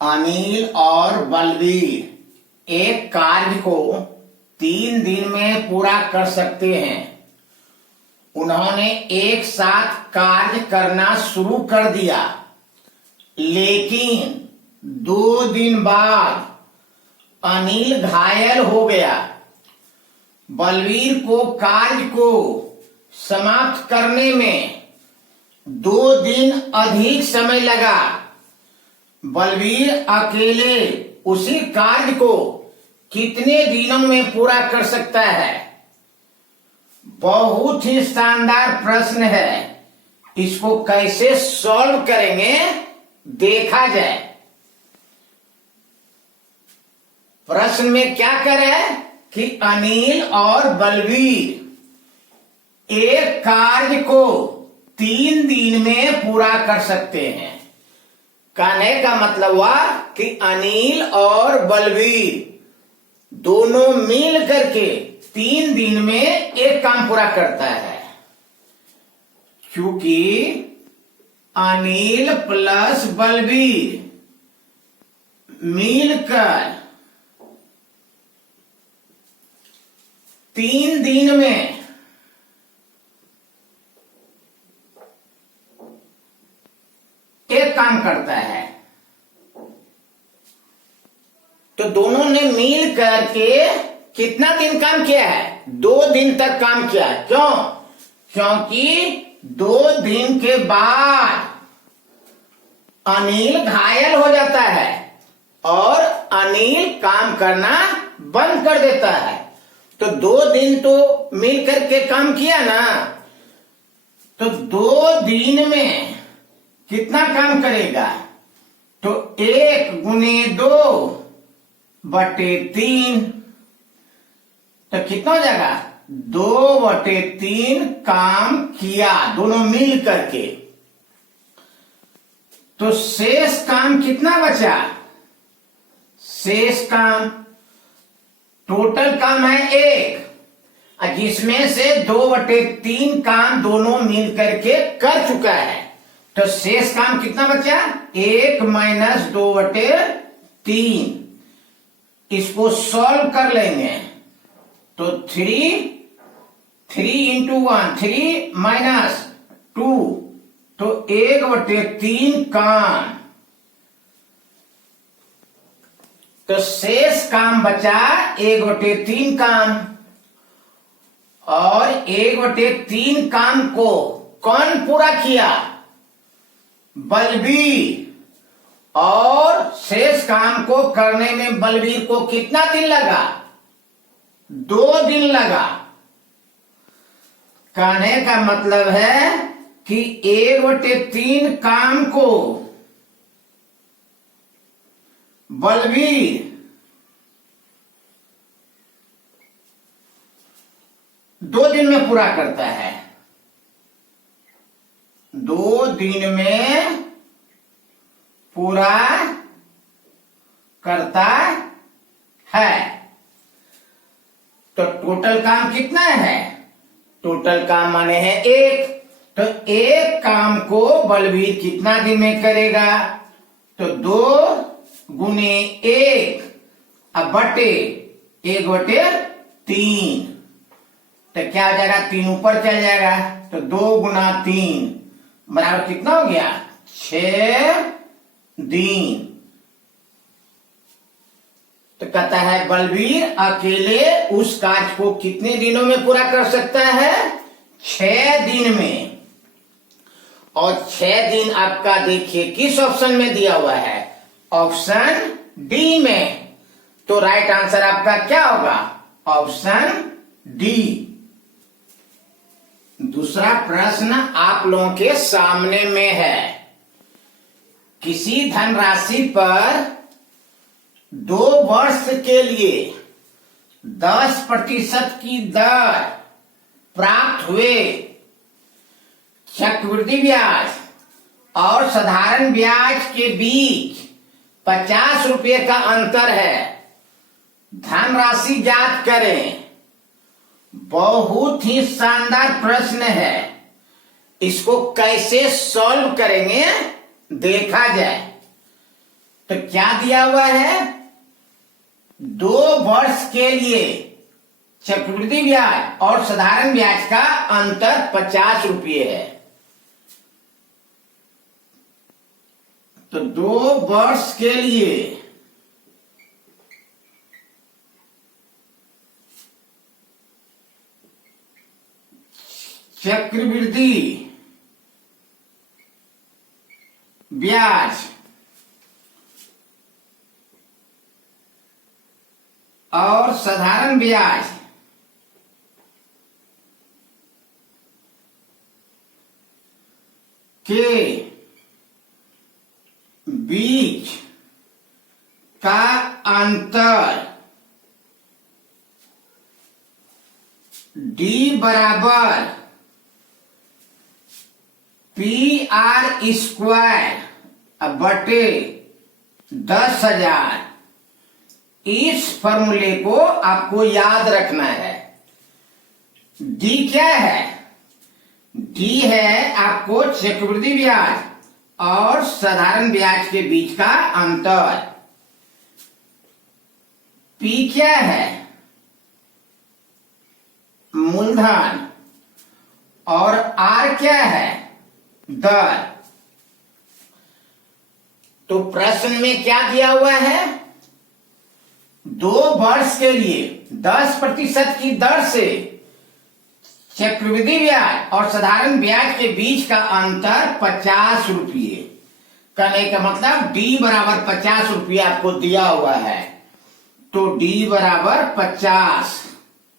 अनिल और बलवीर एक कार्य को 3 दिन में पूरा कर सकते हैं। उन्होंने एक साथ कार्य करना शुरू कर दिया, लेकिन 2 दिन बाद अनिल घायल हो गया। बलवीर को कार्य को समाप्त करने में 2 दिन अधिक समय लगा। बलवीर अकेले उसी कार्य को कितने दिनों में पूरा कर सकता है? बहुत ही शानदार प्रश्न है। इसको कैसे सॉल्व करेंगे देखा जाए। प्रश्न में क्या करे कि अनिल और बलवीर एक कार्य को 3 दिन में पूरा कर सकते हैं। कहने का मतलब हुआ कि अनिल और बलवीर दोनों मिल करके 3 दिन में एक काम पूरा करता है। क्योंकि अनिल प्लस बलवीर मिलकर 3 दिन में एक काम करता है। तो दोनों ने मिल करके कितना दिन काम किया है? 2 दिन तक काम किया। क्यों? क्योंकि 2 दिन के बाद अनिल घायल हो जाता है और अनिल काम करना बंद कर देता है। तो 2 दिन तो मिल करके काम किया ना, तो 2 दिन में कितना काम करेगा? तो 1 गुने 2 बटे 3, तो कितना हो जाएगा? 2 बटे 3 काम किया दोनों मिल करके। तो शेष काम कितना बचा? शेष काम टोटल काम है 1, जिसमें से 2 बटे 3 काम दोनों मिल करके कर चुका है। तो शेष काम कितना बचा? 1 माइनस 2 बटे 3। इसको सॉल्व कर लेंगे तो 3 इंटू 1 3 माइनस 2, तो 1 बटे 3 काम। तो शेष काम बचा 1 बटे 3 काम। और 1 बटे 3 काम को कौन पूरा किया? बलवीर। और शेष काम को करने में बलवीर को कितना दिन लगा? 2 दिन लगा। कहने का मतलब है कि 1 बटे 3 काम को बलवीर 2 दिन में पूरा करता है। 2 दिन में पूरा करता है। तो टोटल काम कितना है? टोटल काम माने है 1। तो 1 काम को बलवीर कितना दिन में करेगा? तो 2 गुने 1 अब बटे 1 बटे 3। तो क्या हो जाएगा? 3 ऊपर चल जाएगा। तो 2 गुना 3 बराबर कितना हो गया? 6 दिन। तो कहता है बलवीर अकेले उस कार्य को कितने दिनों में पूरा कर सकता है? 6 दिन में। और 6 दिन आपका देखिए किस ऑप्शन में दिया हुआ है? ऑप्शन डी में। तो राइट आंसर आपका क्या होगा? Option D. दूसरा प्रश्न आप लोगों के सामने में है। किसी धनराशि पर 2 वर्ष के लिए 10% की दर प्राप्त हुए चक्रवृद्धि ब्याज और साधारण ब्याज के बीच 50 रुपये का अंतर है। धनराशि ज्ञात करें। बहुत ही शानदार प्रश्न है। इसको कैसे सॉल्व करेंगे देखा जाए। तो क्या दिया हुआ है, 2 वर्ष के लिए चक्रवृद्धि ब्याज और साधारण ब्याज का अंतर 50 रुपये है। तो 2 वर्ष के लिए चक्रवृद्धि ब्याज और साधारण ब्याज के बीच का अंतर D बराबर PR² बटे 10,000। इस फॉर्मूले को आपको याद रखना है। डी क्या है, डी है आपको चक्रवृद्धि ब्याज और साधारण ब्याज के बीच का अंतर। पी क्या है, मूलधन, और आर क्या है, दर। तो प्रश्न में क्या दिया हुआ है, 2 वर्ष के लिए 10% की दर से चक्रवृद्धि ब्याज और साधारण ब्याज के बीच का अंतर 50 रुपये। कहने का मतलब डी बराबर 50 रुपये आपको दिया हुआ है। तो डी बराबर 50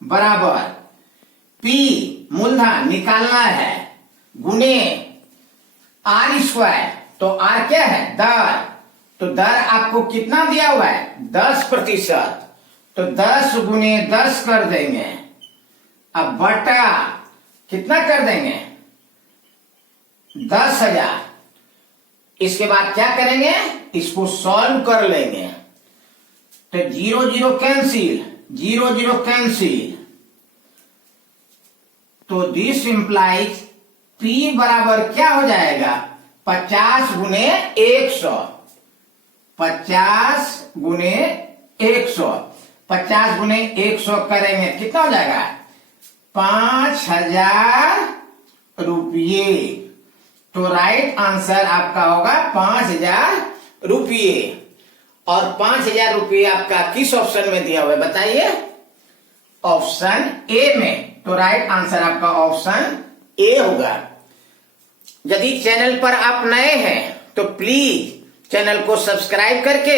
बराबर पी मूलधन निकालना है गुने R²। तो आर क्या है, दर। तो दर आपको कितना दिया हुआ है, 10%। तो 10 गुने 10 कर देंगे, अब बटा कितना कर देंगे, 10,000। इसके बाद क्या करेंगे, इसको सॉल्व कर लेंगे। तो 0 0 कैंसिल, 0 0 कैंसिल। तो दिस इंप्लाइज पी बराबर क्या हो जाएगा, 50 गुने 100। 50 गुने 100, 50 गुने 100 करेंगे कितना हो जाएगा, 5,000 रुपये। तो राइट आंसर आपका होगा 5,000 रुपये। और 5,000 रुपये आपका किस ऑप्शन में दिया हुआ है बताइए, ऑप्शन ए में। तो राइट आंसर आपका ऑप्शन ए होगा। यदि चैनल पर आप नए हैं तो प्लीज चैनल को सब्सक्राइब करके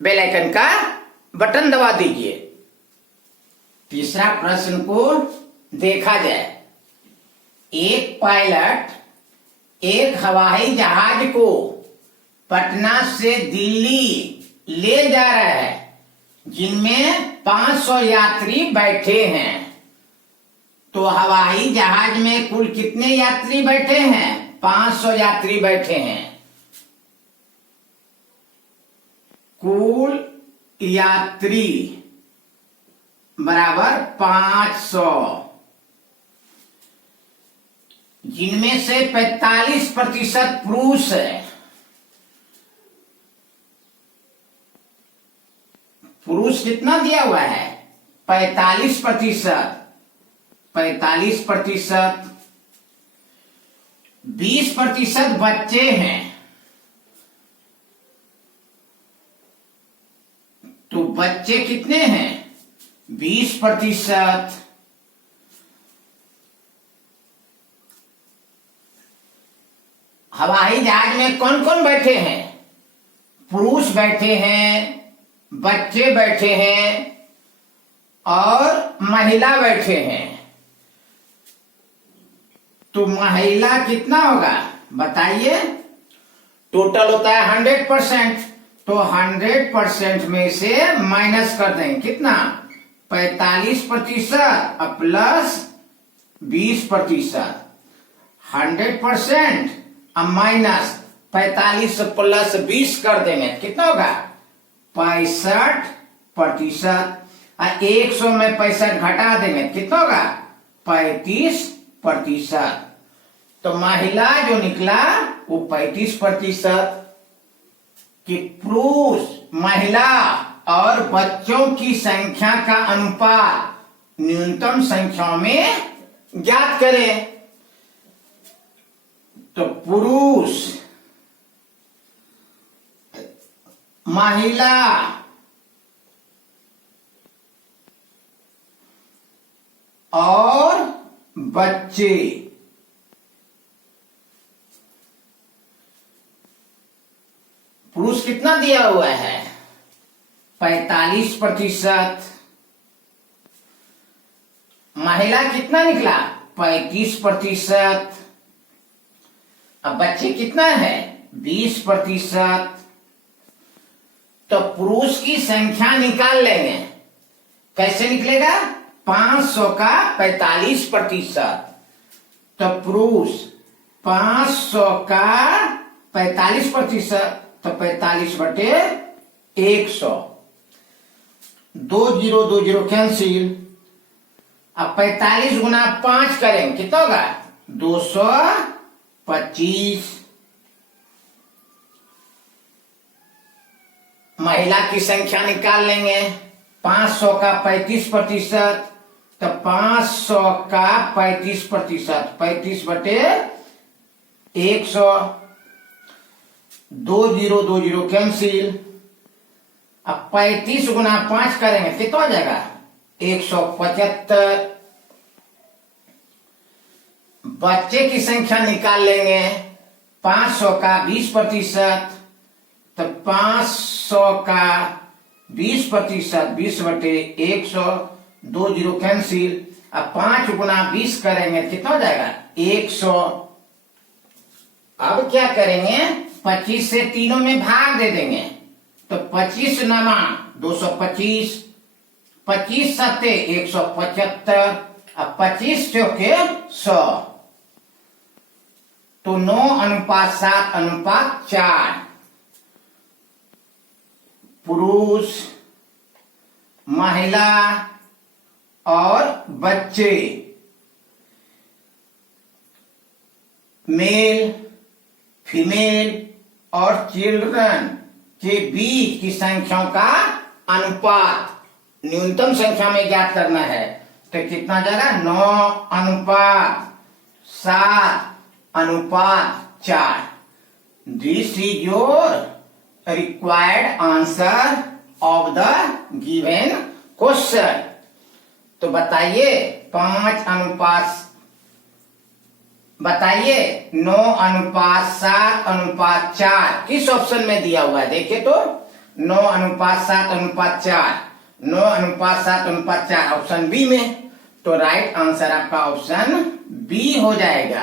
बेल आइकन का बटन दबा दीजिए। तीसरा प्रश्न को देखा जाए। एक पायलट एक हवाई जहाज को पटना से दिल्ली ले जा रहा है, जिनमें 500 यात्री बैठे हैं। तो हवाई जहाज में कुल कितने यात्री बैठे हैं, 500 यात्री बैठे हैं। कुल यात्री बराबर 500, जिनमें से 45% पुरुष है। पुरुष कितना दिया हुआ है, 45%। 45%, 20% बच्चे हैं। तो बच्चे कितने हैं, 20%। हवाई जहाज में कौन कौन बैठे हैं, पुरुष बैठे हैं, बच्चे बैठे हैं और महिला बैठे हैं। तो महिला कितना होगा बताइए, टोटल होता है 100%। तो 100% में से माइनस कर देंगे कितना, 45% प्लस 20%। 100% अब माइनस 45 प्लस 20 कर देंगे कितना होगा, 65%। 100 में 65 घटा देंगे कितना होगा, 35%। तो महिला जो निकला वो 35%। कि पुरुष, महिला और बच्चों की संख्या का अनुपात न्यूनतम संख्याओं में ज्ञात करें। तो पुरुष, महिला और बच्चे पुरुष कितना दिया हुआ है 45%, महिला कितना निकला 35%, अब बच्चे कितना है 20%। तो पुरुष की संख्या निकाल लेंगे, कैसे निकलेगा 500 का 45%। तो पुरुष 500 का 45%, तो 45/100, 20 कैंसिल। अब 45 गुना 5 करेंगे कितना होगा 225। महिला की संख्या निकाल लेंगे, 500 का 35%, तो 500 का 35%, 35/100, 20 कैंसिल। अब 35 गुना 5 करेंगे कितना हो जाएगा 175। बच्चे की संख्या निकाल लेंगे, 500 का 20%, तो 500 का 20%, 20/100, 20 कैंसिल। अब 5 गुना 20 करेंगे कितना हो जाएगा 100। अब क्या करेंगे 25 से तीनों में भाग दे देंगे, तो 25 नमा 225, 25 सत्ते 175, अब 25 चौके 100। तो 9:7:4 पुरुष, महिला और बच्चे, मेल, फीमेल और चिल्ड्रन के बीच की संख्याओं का अनुपात न्यूनतम संख्या में ज्ञात करना है। तो कितना जाएगा 9:7:4। This is your required answer of the given question. तो बताइए 9:7:4 किस ऑप्शन में दिया हुआ है देखिए। तो 9:7:4, 9:7:4 ऑप्शन बी में। तो राइट आंसर आपका ऑप्शन बी हो जाएगा।